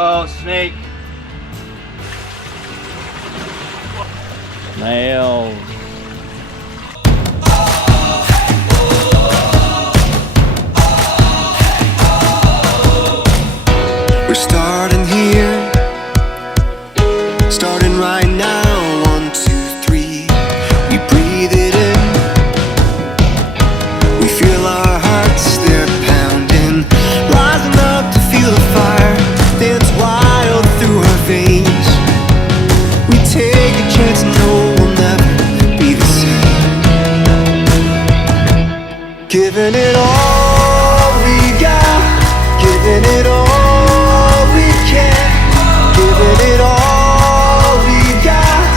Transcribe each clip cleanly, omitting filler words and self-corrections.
Whoa, snake. Nails. We're starting here, starting right now. 1, 2, 3. We breathe it in. We feel our hearts, they're pounding, rising up to feel the fire dance wild through our veins. We take a chance and know we'll never be the same. Giving it all we got, giving it all. Giving it all we got.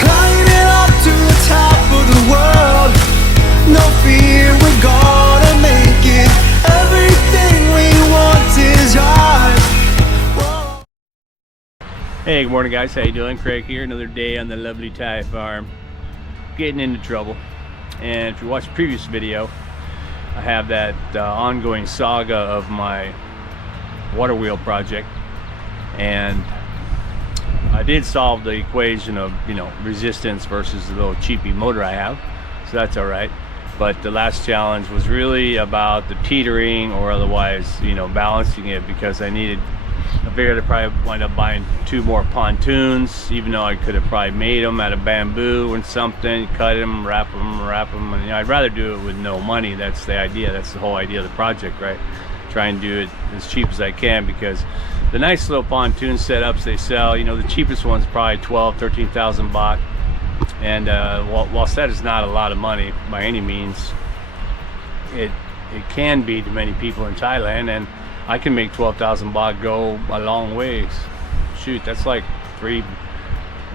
Climbing up to the top of the world. No fear, we're gonna make it. Everything we want is ours. Hey, good morning guys, how you doing? Craig here, another day on the lovely Thai farm. Getting into trouble. And if you watched the previous video, I have that ongoing saga of my water wheel project, and I did solve the equation of, you know, resistance versus the little cheapy motor I have, so that's all right. But the last challenge was really about the teetering, or otherwise, you know, balancing it, because I figured I'd probably wind up buying 2 more pontoons, even though I could have probably made them out of bamboo and something, cut them, wrap them, and you know, I'd rather do it with no money. That's the idea. That's the whole idea of the project, right? Try and do it as cheap as I can, because the nice little pontoon setups they sell, you know, the cheapest one's probably 13,000 baht, and whilst that is not a lot of money by any means, it can be to many people in Thailand, and I can make 12,000 baht go a long ways. Shoot, that's like 3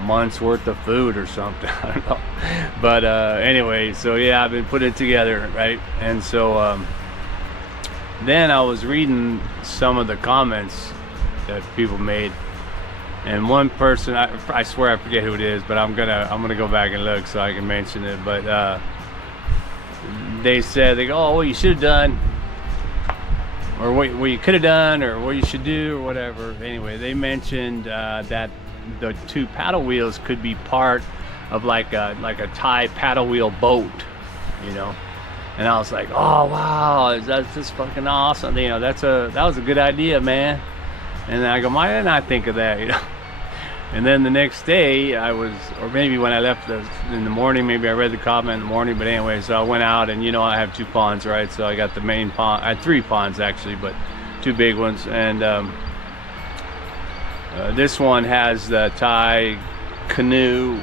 months worth of food or something. I don't know. But anyway, so yeah, I've been putting it together, right? And so then I was reading some of the comments that people made, and one person, I swear I forget who it is, but I'm gonna go back and look so I can mention it. But they said, they go, oh, well, you should have done, or what you could have done, or what you should do, or whatever. Anyway, they mentioned that the 2 paddle wheels could be part of like a Thai paddle wheel boat, you know. And I was like, oh wow, that's just fucking awesome. You know, that was a good idea, man. And I go, why didn't I think of that, you know? And then the next day or maybe when I left in the morning, maybe I read the comment in the morning, but anyway, so I went out, and you know, I have 2 ponds, right? So I got the main pond. I had 3 ponds actually, but 2 big ones. And this one has the Thai canoe.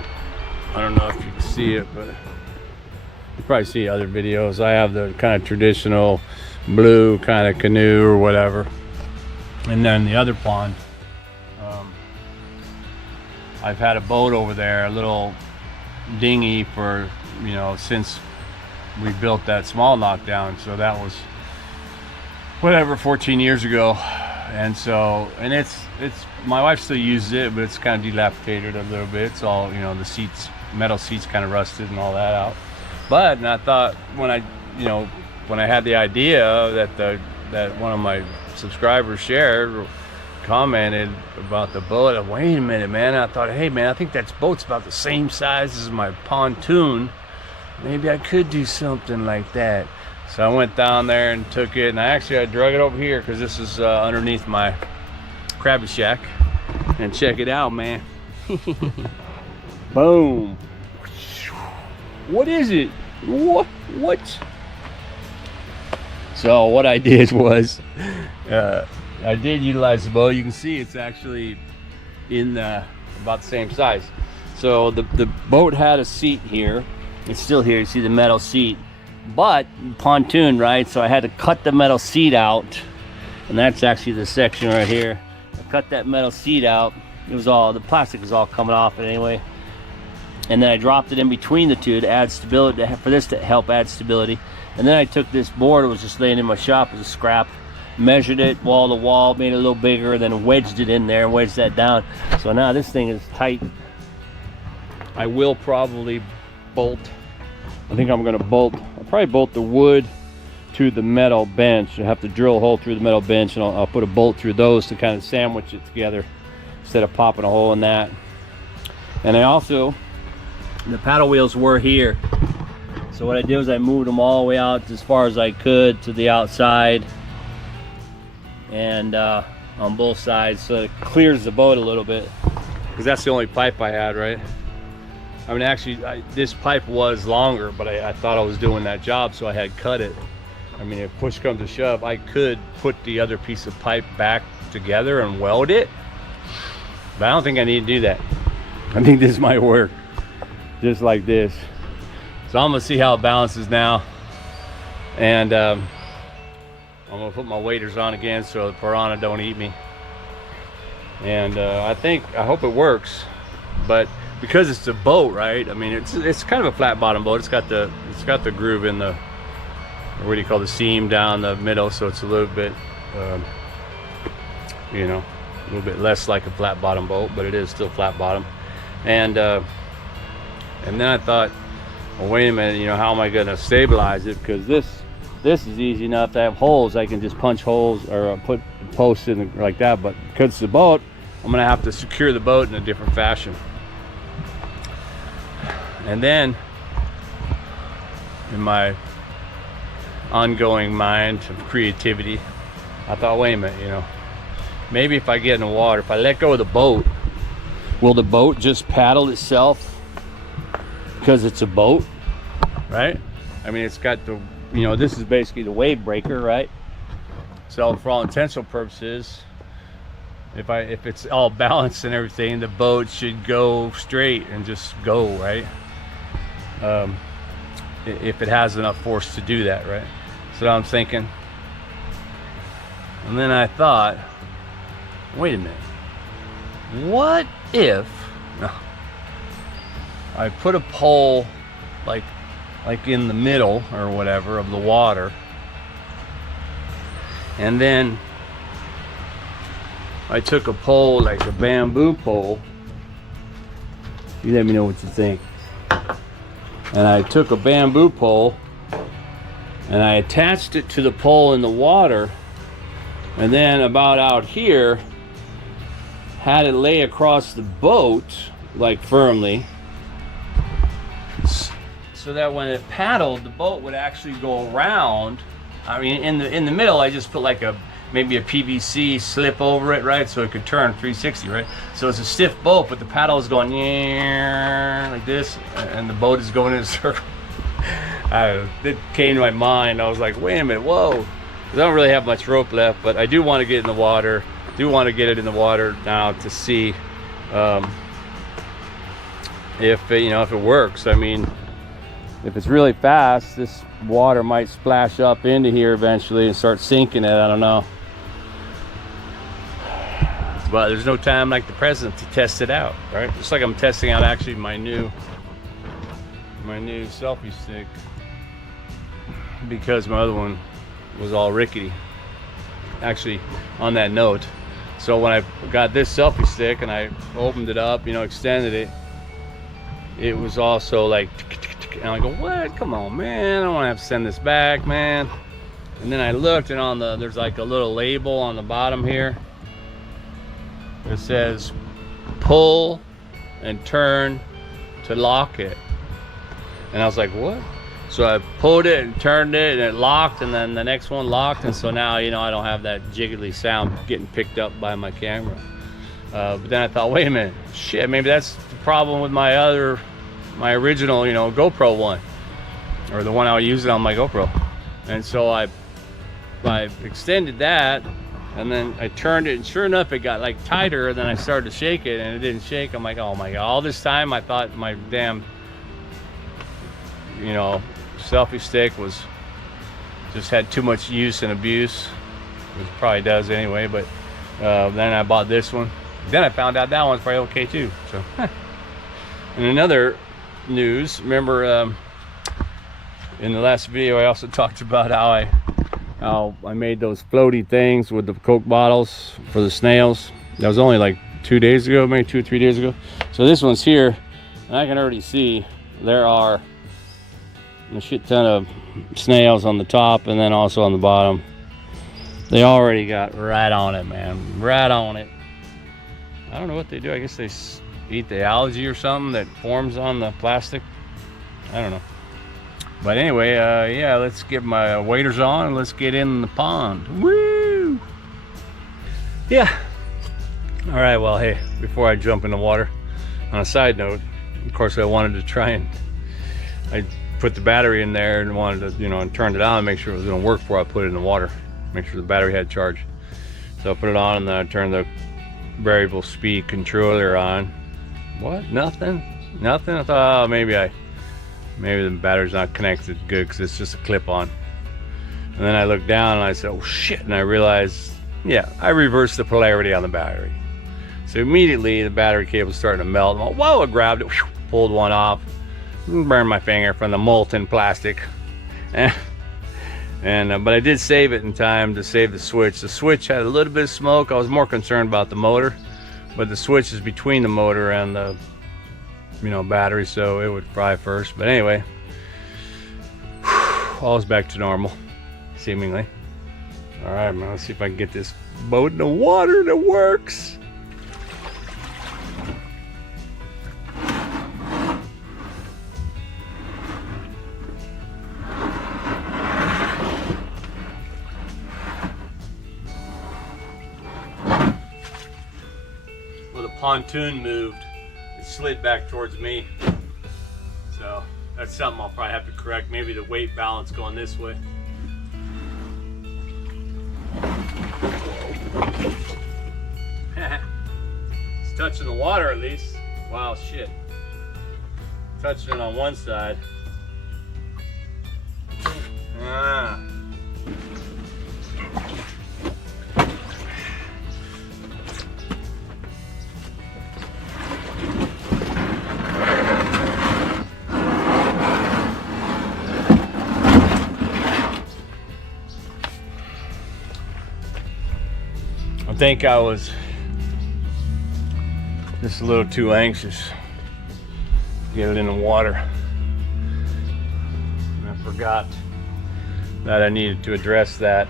I don't know if you can see it, but you probably see other videos. I have the kind of traditional blue kind of canoe or whatever. And then the other pond, I've had a boat over there, a little dinghy, for, you know, since we built that small knockdown. So that was whatever, 14 years ago. And so, and it's my wife still uses it, but it's kind of dilapidated a little bit. It's all, you know, the seats, metal seats, kind of rusted and all that out. But, and I thought when I had the idea that one of my subscribers shared, commented about the boat, wait a minute, man. I thought, hey man, I think that boat's about the same size as my pontoon. Maybe I could do something like that. So I went down there and took it, and I drug it over here because this is underneath my crabby shack. And check it out, man. Boom. What is it? What? So what I did was I did utilize the boat. You can see it's actually in about the same size. So the boat had a seat here. It's still here. You see the metal seat, but pontoon, right? So I had to cut the metal seat out, and that's actually the section right here. I cut that metal seat out. It was all, the plastic is all coming off it anyway. And then I dropped it in between the 2 to add stability, for this to help add stability. And then I took this board that was just laying in my shop as a scrap, measured it wall to wall, made it a little bigger, then wedged it in there and wedged that down. So now this thing is tight. I will probably bolt. I think I'm gonna bolt. I'll probably bolt the wood to the metal bench. I have to drill a hole through the metal bench, and I'll put a bolt through those to kind of sandwich it together instead of popping a hole in that. And I also, the paddle wheels were here, so what I did was I moved them all the way out as far as I could to the outside, and on both sides, so it clears the boat a little bit, because that's the only pipe I had, right? I mean, actually, this pipe was longer, but I thought I was doing that job, so I had cut it. I mean, if push comes to shove, I could put the other piece of pipe back together and weld it, but I don't think I need to do that. I think this might work just like this. So I'm gonna see how it balances now, and I'm gonna put my waders on again so the piranha don't eat me. And I hope it works, but because it's a boat, right? I mean, it's kind of a flat bottom boat. It's got the groove in the, what do you call, the seam down the middle, so it's a little bit you know, a little bit less like a flat bottom boat, but it is still flat bottom. And then I thought, well, wait a minute, you know, how am I going to stabilize it? Because this is easy enough to have holes. I can just punch holes or put posts in like that, but because it's a boat, I'm going to have to secure the boat in a different fashion. And then, in my ongoing mind of creativity, I thought, wait a minute, you know, maybe if I get in the water, if I let go of the boat, will the boat just paddle itself because it's a boat, right? I mean, it's got the, you know, this is basically the wave breaker, right? So for all intents and purposes, if it's all balanced and everything, the boat should go straight and just go, right? If it has enough force to do that, right? So I'm thinking. And then I thought, wait a minute, what if I put a pole like in the middle or whatever of the water, and then I took a pole, like a bamboo pole. You let me know what you think. And I took a bamboo pole and I attached it to the pole in the water, and then about out here had it lay across the boat like firmly, so that when it paddled, the boat would actually go around. I mean, in the middle, I just put like maybe a PVC slip over it, right? So it could turn 360, right? So it's a stiff boat, but the paddle is going like this, and the boat is going in a circle. It came to my mind. I was like, wait a minute, whoa. I don't really have much rope left, but I do want to get in the water. Do want to get it in the water now to see if it works. I mean, if it's really fast, this water might splash up into here eventually and start sinking it. I don't know. But there's no time like the present to test it out, right? Just like I'm testing out actually my new selfie stick, because my other one was all rickety. Actually, on that note, so when I got this selfie stick and I opened it up, you know, extended it, it was also like, and I go, what? Come on, man, I don't want to have to send this back, man. And then I looked, and there's like a little label on the bottom here. It says pull and turn to lock it. And I was like, what? So I pulled it and turned it, and it locked, and then the next one locked, and so now, you know, I don't have that jiggly sound getting picked up by my camera. But then I thought, wait a minute, shit, maybe that's the problem with my original, you know, GoPro one, or the one I was using on my GoPro. And so I extended that, and then I turned it, and sure enough, it got like tighter, and then I started to shake it, and it didn't shake. I'm like, oh my God, all this time I thought my damn, you know, selfie stick just had too much use and abuse, which probably does anyway. But then I bought this one. Then I found out that one's probably okay too. So, and another news, remember in the last video I also talked about how I made those floaty things with the Coke bottles for the snails. That was only like 2 days ago, maybe 2 or 3 days ago. So this one's here, and I can already see there are a shit ton of snails on the top and then also on the bottom. They already got right on it, man, right on it. I don't know what they do. I guess they eat the algae or something that forms on the plastic. I don't know. But anyway, yeah, let's get my waders on and let's get in the pond. Woo! Yeah. All right, well, hey, before I jump in the water, on a side note, of course, I wanted to try and I put the battery in there and wanted to, you know, and turned it on and make sure it was going to work before I put it in the water. Make sure the battery had charge. So I put it on and then I turned the variable speed controller on. What? Nothing? Nothing? I thought, oh, maybe the battery's not connected good because it's just a clip-on. And then I looked down and I said, oh shit, and I realized, yeah, I reversed the polarity on the battery. So immediately the battery cable started to melt. Whoa, I grabbed it, pulled one off, burned my finger from the molten plastic. But I did save it in time to save the switch. The switch had a little bit of smoke. I was more concerned about the motor, but the switch is between the motor and the, you know, battery, so it would fry first. But anyway, all's back to normal, seemingly. All right, man, let's see if I can get this boat in the water that works. Well, the pontoon moved. It slid back towards me. So that's something I'll probably have to correct. Maybe the weight balance going this way. It's touching the water at least. Wow, shit. Touching it on one side. Ah. I think I was just a little too anxious to get it in the water. And I forgot that I needed to address that.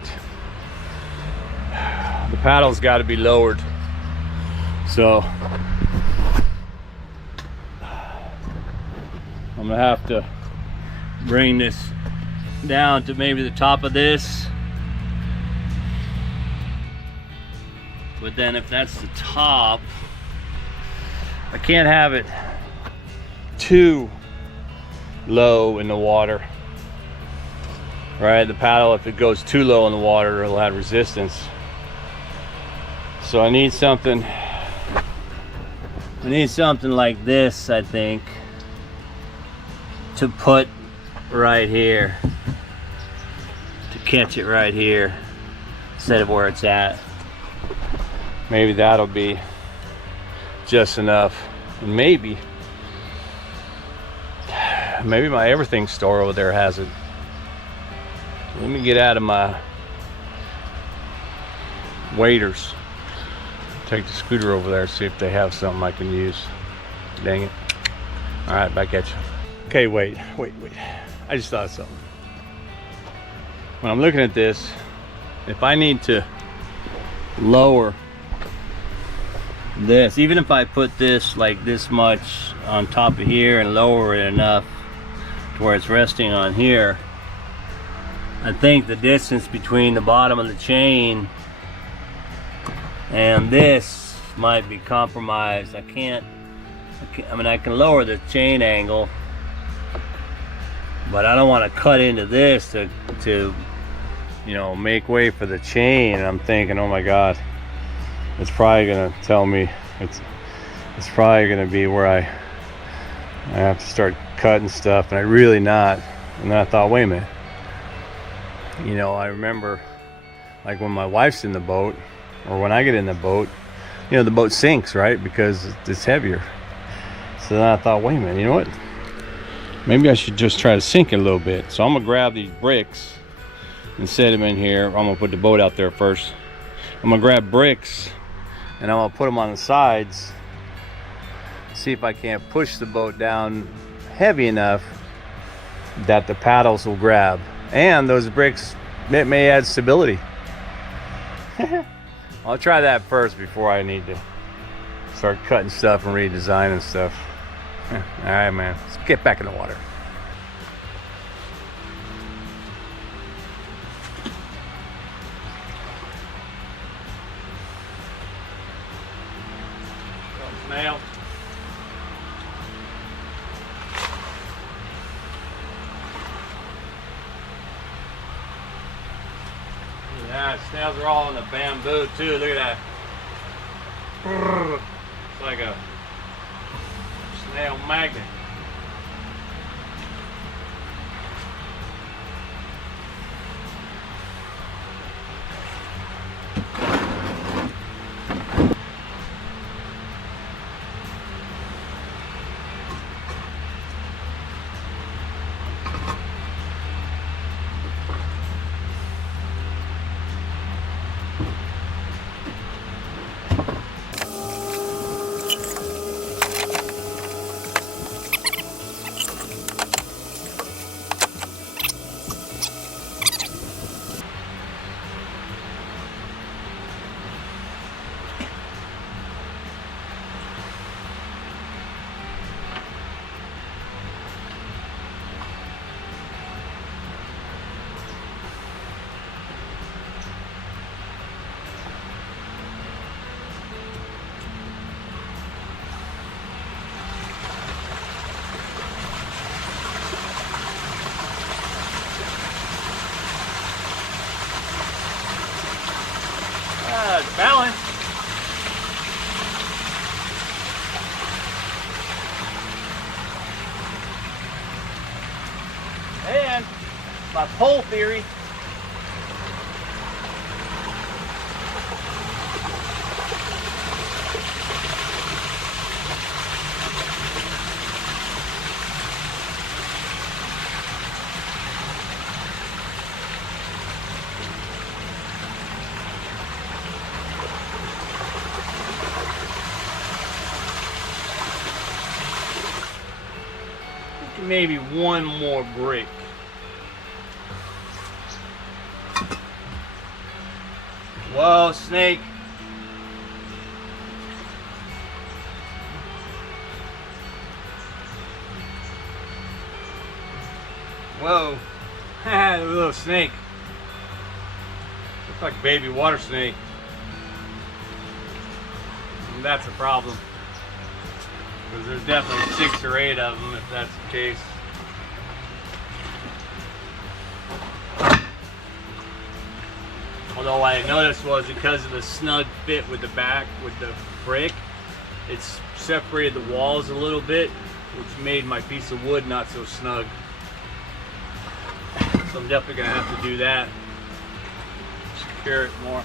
The paddle's got to be lowered. So I'm gonna have to bring this down to maybe the top of this. But then if that's the top, I can't have it too low in the water. Right, the paddle, if it goes too low in the water, it'll have resistance. So I need something like this, I think, to put right here, to catch it right here instead of where it's at. Maybe that'll be just enough. And maybe my everything store over there has it. Let me get out of my waders. Take the scooter over there, see if they have something I can use. Dang it. All right, back at you. Okay, wait. I just thought of something. When I'm looking at this, if I need to lower this, even if I put this like this much on top of here and lower it enough to where it's resting on here, I think the distance between the bottom of the chain and this might be compromised. I mean, I can lower the chain angle, but I don't want to cut into this to you know, make way for the chain. And I'm thinking, oh my God, it's probably gonna tell me it's probably gonna be where I have to start cutting stuff, and I really not. And then I thought, wait a minute, you know, I remember like when my wife's in the boat or when I get in the boat, you know, the boat sinks, right, because it's heavier. So then I thought, wait a minute, you know what, maybe I should just try to sink it a little bit. So I'm gonna grab these bricks and set them in here. I'm gonna put the boat out there first. I'm gonna grab bricks and I'm gonna put them on the sides, see if I can't push the boat down heavy enough that the paddles will grab. And those bricks, it may add stability. I'll try that first before I need to start cutting stuff and redesigning stuff. All right, man, let's get back in the water. Snail. Yeah, snails are all in the bamboo too. Look at that. It's like a snail magnet. Balance. And my pole theory. Maybe one more brick. Whoa, snake. Whoa. A little snake. Looks like a baby water snake. And that's a problem. Because there's definitely 6 or 8 of them if that's the case. Although what I noticed was because of the snug fit with the back, with the brick, it's separated the walls a little bit, which made my piece of wood not so snug. So I'm definitely going to have to do that. Secure it more.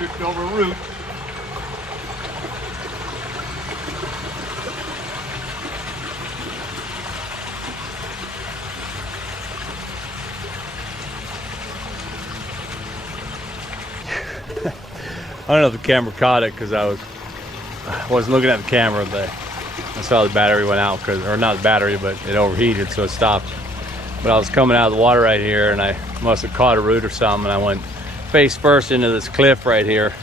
tripped over a root. I don't know if the camera caught it because I wasn't looking at the camera, but I saw the battery went out, or not the battery, but it overheated, so it stopped. But I was coming out of the water right here, and I must have caught a root or something, and I went face first into this cliff right here.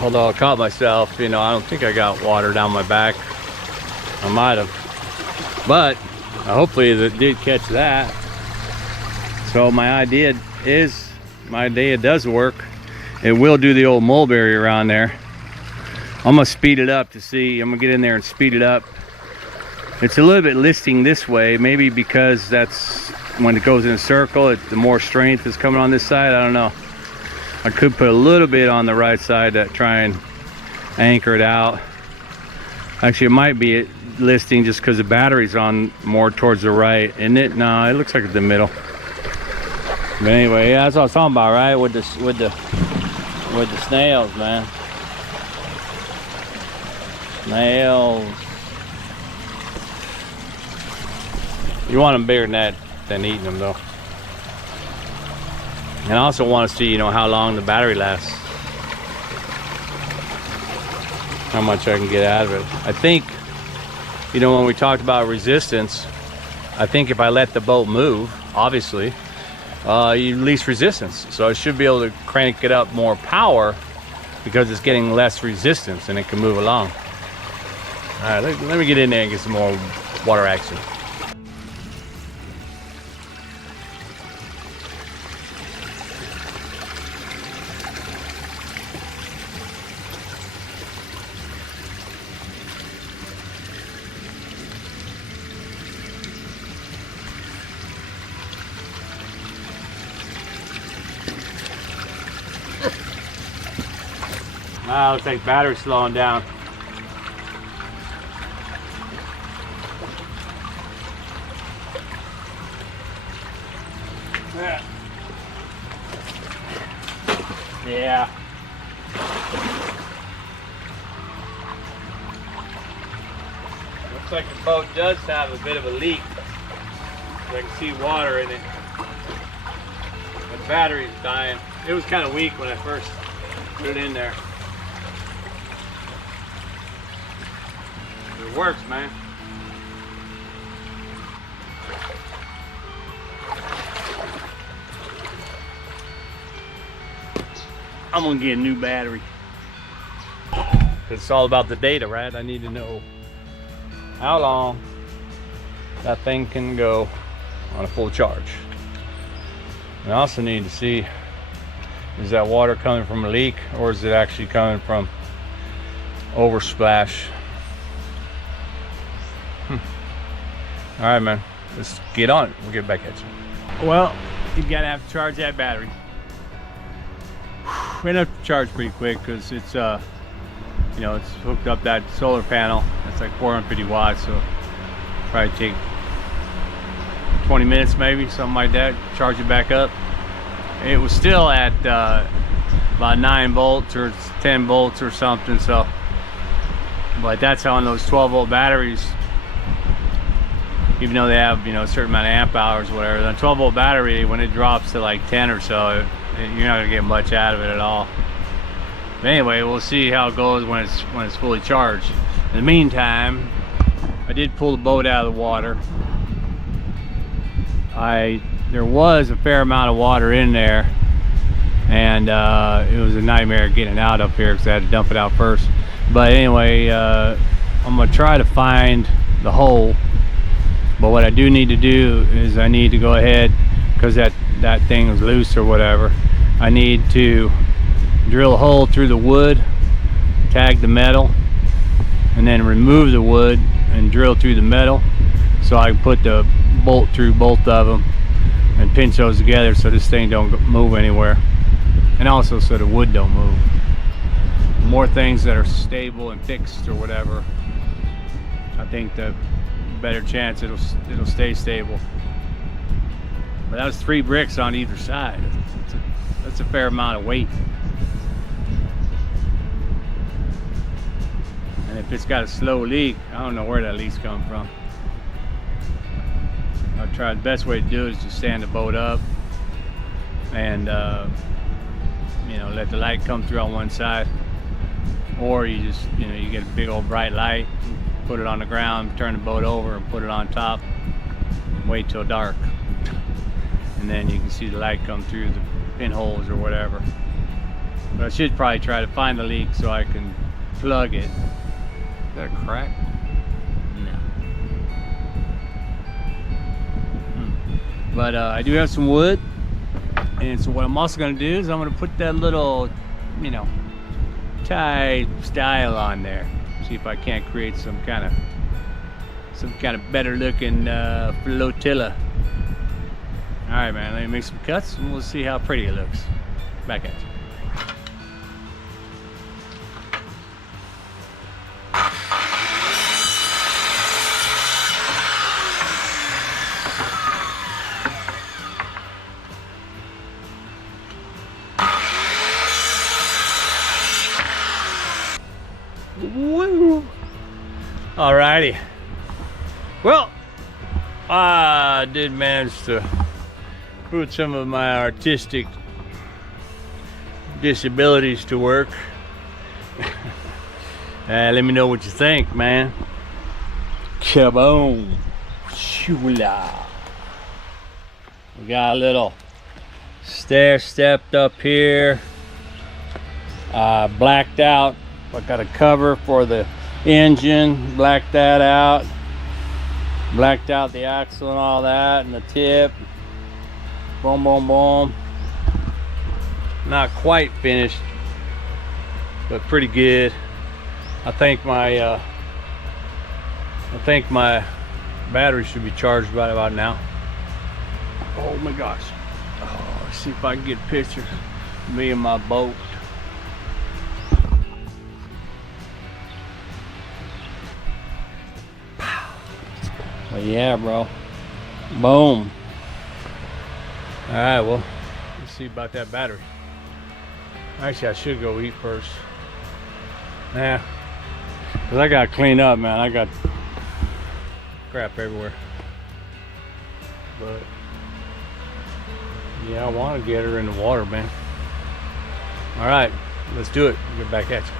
Although I caught myself, you know, I don't think I got water down my back. I might have, but hopefully it did catch that. So my idea does work. It will do the old mulberry around there. I'm gonna speed it up to see. I'm gonna get in there and speed it up. It's a little bit listing this way, maybe because that's when it goes in a circle, the more strength is coming on this side. I don't know. I could put a little bit on the right side to try and anchor it out. Actually, it might be listing just because the battery's on more towards the right, isn't it? No, it looks like it's the middle. But anyway, yeah, that's what I was talking about, right? With the snails, man. Snails. You want them bigger than eating them, though. And I also want to see, you know, how long the battery lasts. How much I can get out of it. I think, you know, when we talked about resistance, I think if I let the boat move, obviously, you release resistance. So I should be able to crank it up more power because it's getting less resistance and it can move along. All right, let me get in there and get some more water action. Wow, looks like battery's slowing down. Yeah. Looks like the boat does have a bit of a leak. I can see water in it. The battery's dying. It was kind of weak when I first put it in there. It works, man. I'm gonna get a new battery. It's all about the data, right? I need to know how long that thing can go on a full charge. And I also need to see, is that water coming from a leak or is it actually coming from oversplash? All right, man, let's get on it. We'll get back at you. Well, you gotta have to charge that battery. We end up to charge pretty quick because it's you know, it's hooked up that solar panel. It's like 450 watts, so probably take 20 minutes maybe, something like that. Charge it back up. It was still at about 9 volts or 10 volts or something. So, but that's on those 12-volt batteries. Even though they have, you know, a certain amount of amp hours or whatever, the 12-volt battery, when it drops to like 10 or so, you're not gonna get much out of it at all. But anyway, we'll see how it goes when it's fully charged. In the meantime, I did pull the boat out of the water. There was a fair amount of water in there, and it was a nightmare getting out up here because I had to dump it out first. But anyway, I'm gonna try to find the hole. But what I do need to do is I need to go ahead, because that thing was loose or whatever, I need to drill a hole through the wood, tag the metal, and then remove the wood and drill through the metal so I can put the bolt through both of them and pinch those together so this thing don't move anywhere, and also so the wood don't move. More things that are stable and fixed or whatever, I think the better chance it'll stay stable. But that was 3 bricks on either side. That's a fair amount of weight. And if it's got a slow leak, I don't know where that leak's coming from. I'll try. The best way to do it is just stand the boat up and you know, let the light come through on one side, or you just, you know, you get a big old bright light, put it on the ground, turn the boat over and put it on top, and wait till dark, and then you can see the light come through the pinholes or whatever. But I should probably try to find the leak so I can plug it. Is that a crack? No. But I do have some wood. And so what I'm also going to do is I'm going to put that little, you know, tie style on there. See if I can't create some kind of better looking flotilla. All right, man. Let me make some cuts and we'll see how pretty it looks. Back at you. Woo! Alrighty. Well, I did manage to put some of my artistic disabilities to work. Let me know what you think, man. Kaboom! Shula! We got a little stair stepped up here. Blacked out. I got a cover for the engine, blacked that out, blacked out the axle and all that, and the tip. Boom, boom, boom. Not quite finished, but pretty good. I think my battery should be charged right about now. Oh my gosh! Oh, let's see if I can get a picture of me and my boat. Well, yeah, bro. Boom. All right, well, let's see about that battery. Actually, I should go eat first. Yeah, because I got to clean up, man. I got crap everywhere. But, yeah, I want to get her in the water, man. All right, let's do it. Get back at you.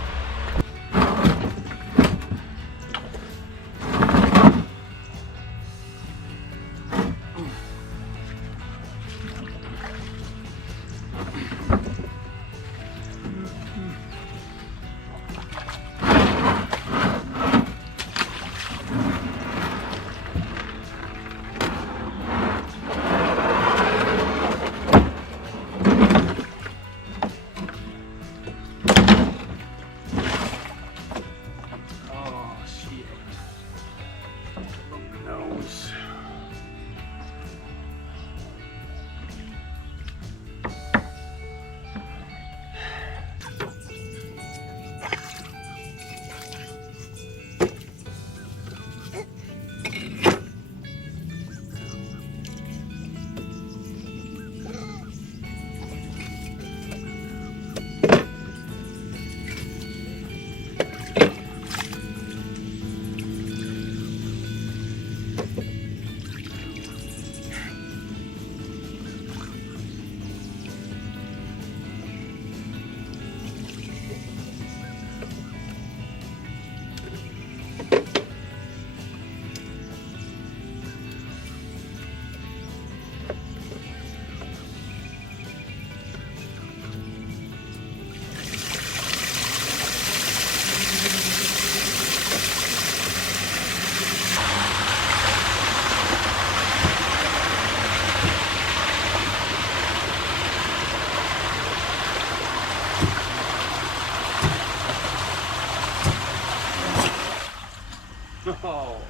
Oh.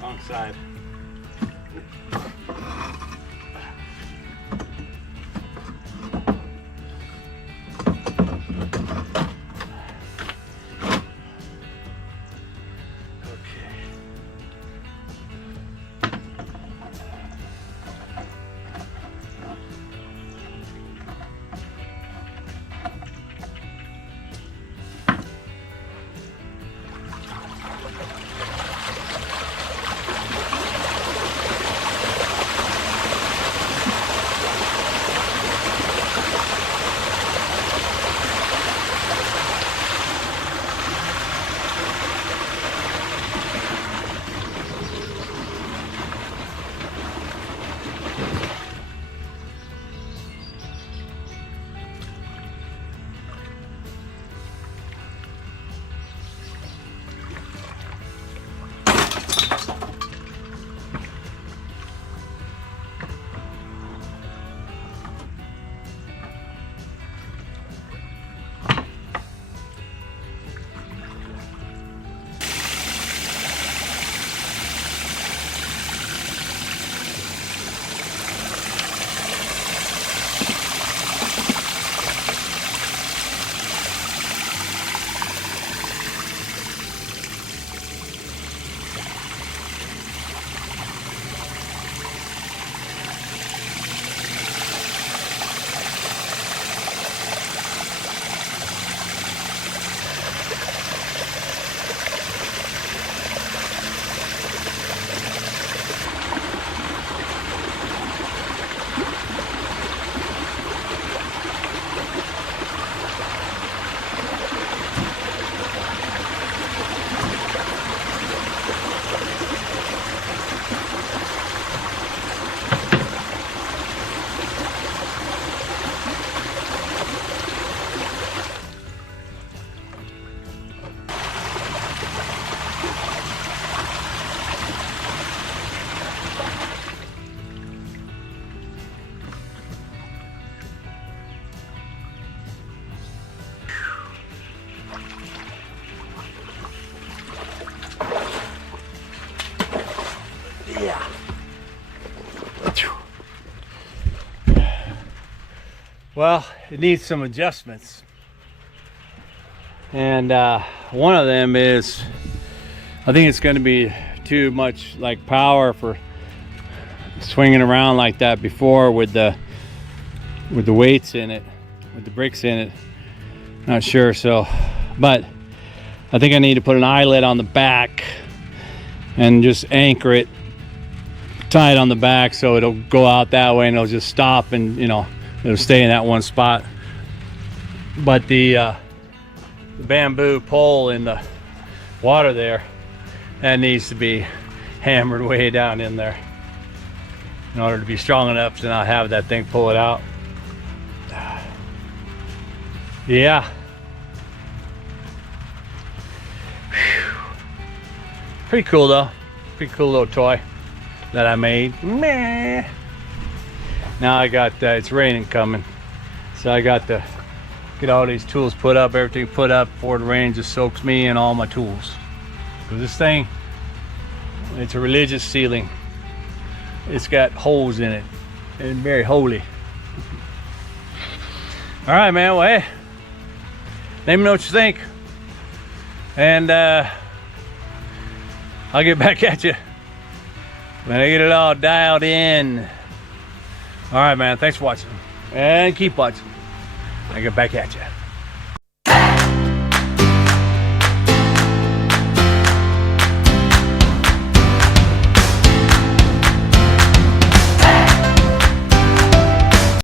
Wrong side. Well, it needs some adjustments. And one of them is, I think it's going to be too much like power for swinging around like that before with the weights in it, with the bricks in it. Not sure. So, but I think I need to put an eyelet on the back and just anchor it, tie it on the back so it'll go out that way and it'll just stop, and you know, it'll stay in that one spot. But the bamboo pole in the water there, that needs to be hammered way down in there in order to be strong enough to not have that thing pull it out. Yeah. Whew. Pretty cool though. Pretty cool little toy that I made. Meh. Now I got, it's raining coming, so I got to get all these tools put up, everything put up before the rain just soaks me and all my tools. Because this thing, it's a religious ceiling. It's got holes in it and very holy. All right, man. Well, hey, let me know what you think, and I'll get back at you when I get it all dialed in. All right, man. Thanks for watching, and keep watching. I'll get back at you.